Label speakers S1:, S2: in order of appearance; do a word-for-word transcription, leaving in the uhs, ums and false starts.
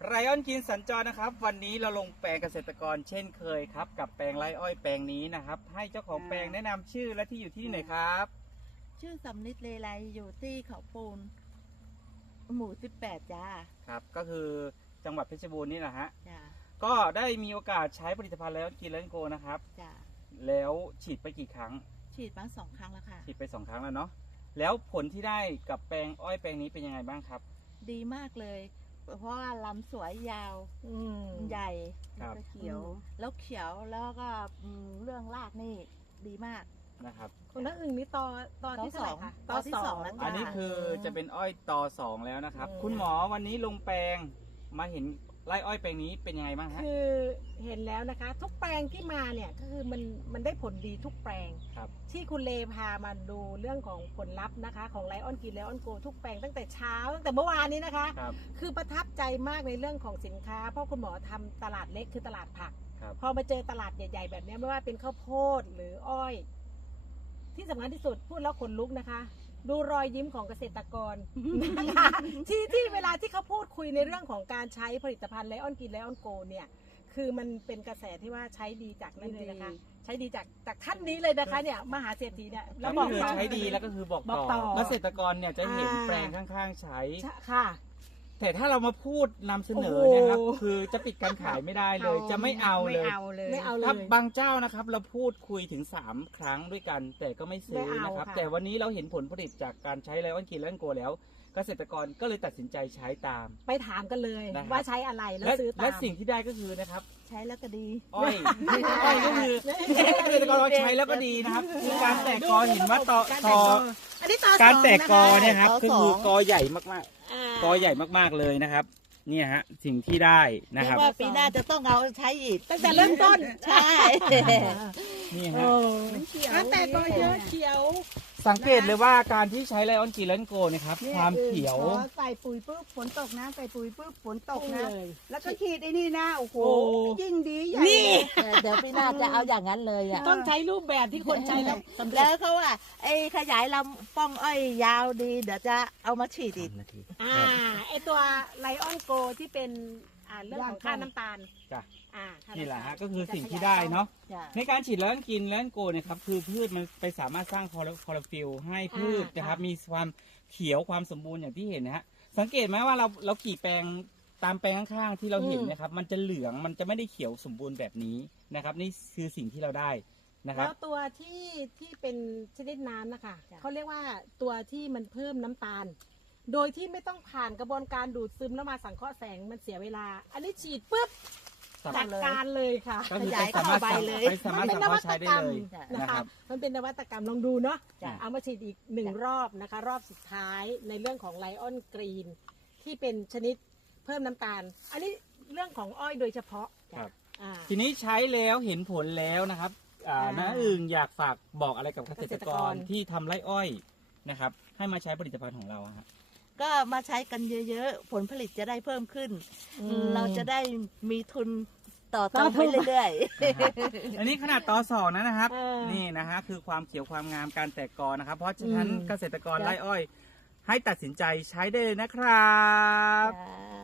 S1: ไรออนกินสัญจรนะครับวันนี้เราลงแปลงเกษตรกรเช่นเคยครับกับแปลงไร่อ้อยแปลงนี้นะครับให้เจ้าของแปลงแนะนำชื่อและที่อยู่ที่ไหนครับ
S2: ชื่อสำนิดเลไลอยู่ที่เขาปูนหมู่สิบแปดจ้า
S1: ครับก็คือจังหวัดเพชรบูรณ์นี่แหละฮะ
S2: จ้า
S1: ก็ได้มีโอกาสใช้ผลิตภัณฑ์ไรออนกินและโกนะครับ
S2: จ้า
S1: แล้วฉีดไปกี่ครั้ง
S2: ฉีดมาสองครั้งแล้วค่ะ
S1: ฉีดไปสองครั้งแล้วเนาะแล้วผลที่ได้กับแปลงอ้อยแปลงนี้เป็นยังไงบ้างครับ
S2: ดีมากเลยเพราะว่าลำสวยยาวใหญ่แล้วก็เขียวแล้วเขียวแล้วก็เรื่องรากนี่ดีมาก
S1: นะครับ
S3: คนนั้นอื่นนี่ตอตอที่สอง
S2: ตอที่สองแล้ว
S1: อันนี้คือจะเป็นอ้อยตอสองแล้วนะครับคุณหมอวันนี้ลงแปลงมาเห็นไร่อ้อยแปลงนี้เป็นยังไงบ้างฮะ
S3: คือเห็นแล้วนะคะทุกแปลงที่มาเนี่ยก็คือมันมันได้ผลดีทุกแปลงที่คุณเลพามาดูเรื่องของผลลัพธ์นะคะของไลออนกินไลออนโกทุกแปลงตั้งแต่เช้าตั้งแต่เมื่อวานนี้นะคะคคือประทับใจมากในเรื่องของสินค้าเพราะคุณหมอทำตลาดเล็กคือตลาดผักพอมาเจอตลาดใหญ่ๆแบบนี้ไม่ว่าเป็นข้าวโพดหรืออ้อยที่สำคัญที่สุดพูดแล้วขนลุกนะคะดูรอยยิ้มของเกษตรกรนะคะที่ที่เวลาที่เขาพูดคุยในเรื่องของการใช้ผลิตภัณฑ์ไลออนกินไลออนโกเนี่ยคือมันเป็นกระแสที่ว่าใช้ดีจากนี่เลยนะคะใช้ดีจากจากท่านนี้เลยนะคะเนี่ยมหาเศรษฐีเนี่ย
S1: แล้วบอกใช้ดีแล้วก็คือบอกต่อเกษตรกรเนี่ยจะเห็นแปลงข้างๆใช้
S3: ค่ะ
S1: แต่ถ้าเรามาพูดนำเสนอเนี่ยครับคือจะปิดการขายไม่ได้เลยจะไม่เอาเลย
S3: ไม่เอาเลย
S1: ถ้าบางเจ้านะครับเราพูดคุยถึงสามครั้งด้วยกันแต่ก็ไม่ซื้อนะครับแต่วันนี้เราเห็นผลผลิตจากการใช้ไลออนกินไลออนโกแล้วเกษตรกรก็เลยตัดสินใจใช้ตาม
S3: ไปถามกันเลยว่าใช้อะไรแล้วซื้อตาม
S1: และสิ่งที่ได้ก็คือนะครับ
S2: ใช้แล้วก็ดี
S1: อ้อยอ้อยก็คือเกษตรกรใช้แล้วก็ดีนะครับคือการแตกกอเห็นว่าต่อต่อการแตกกอเนี่ยครับก็คือกอใหญ่มากๆกอใหญ่มากๆเลยนะครับเนี่ยฮะสิ่งที่ได้นะครับ
S2: ว่าปีหน้าจะต้องเอาใช้อีก
S3: ตั้งแต่เริ่มต้น
S2: ใช่
S1: นี่ฮะ
S3: แต่กอเยอะเขียว
S1: สังเกตเลยว่าการที่ใช้ไลออนกินไลออนโกนะครับความเขียว
S4: ใส่ปุ๋ยปุ๊บฝนตกนะใส่ปุ๋ยปุ๊บฝนตกนะแล้วก็ขีดไอ้นี่นะโอ้โหยิ่งดีใหญ่
S2: เดี๋ยวปีหน้าจะเอาอย่างนั้นเลยอ่ะ
S3: ต้องใช้รูปแบบที่คนใช้แล้ว
S2: แล้วเขาว่าไอ้ขยายลำป้องอ้อยยาวดีเดี๋ยวจะเอามาฉีดอีก
S3: อ่าไอตัวไลออนโกที่เป็นอ่าเรื่องของค่าน้ำตาล
S1: จ้ะนี่แหละฮะก็คือสิ่งที่ได้เนาะในการฉีดแล้วกินแล้วโกเนี่ยครับคือพืชมันไปสามารถสร้างคลอโรฟิลล์ให้พืชนะครับมีความเขียวความสมบูรณ์อย่างที่เห็นนะฮะสังเกตไหมว่าเราเราขี่แปลงตามแปลงข้างๆที่เราเห็นนะครับมันจะเหลืองมันจะไม่ได้เขียวสมบูรณ์แบบนี้นะครับนี่คือสิ่งที่เราได้นะครับ
S3: แล้วตัวที่ที่เป็นชนิดน้ำนะคะเขาเรียกว่าตัวที่มันเพิ่มน้ำตาลโดยที่ไม่ต้องผ่านกระบวนการดูดซึมแล้วมาสังเคราะห์แสงมันเสียเวลาอันนี้ฉีดปุ๊บจัดการเลยค่ะ
S1: ขยายเข้าไปเลยมันเป็นนวัตกรรม
S3: นะคะมันเป็นนวัตกรรมลองดูเนาะเอามาฉีดอีกหนึ่งรอบนะคะรอบสุดท้ายในเรื่องของไลออนกรีนที่เป็นชนิดเพิ่มน้ำตาลอันนี้เรื่องของอ้อยโดยเฉพาะ
S1: ทีนี้ใช้แล้วเห็นผลแล้วนะครับน้าอึ่งอยากฝากบอกอะไรกับเกษตรกรที่ทำไร่อ้อยนะครับให้มาใช้ผลิตภัณฑ์ของเราครับ
S2: ก็มาใช้กันเยอะๆผลผลิตจะได้เพิ่มขึ้นเราจะได้มีทุนต่อต่อไปเรื่อย
S1: ๆอันนี้ขนาดต่อสองนะครับนี่นะฮะคือความเขียวความงามการแตกกอนะครับเพราะฉะนั้นเกษตรกรไร่อ้อยให้ตัดสินใจใช้ได้เลยนะครับ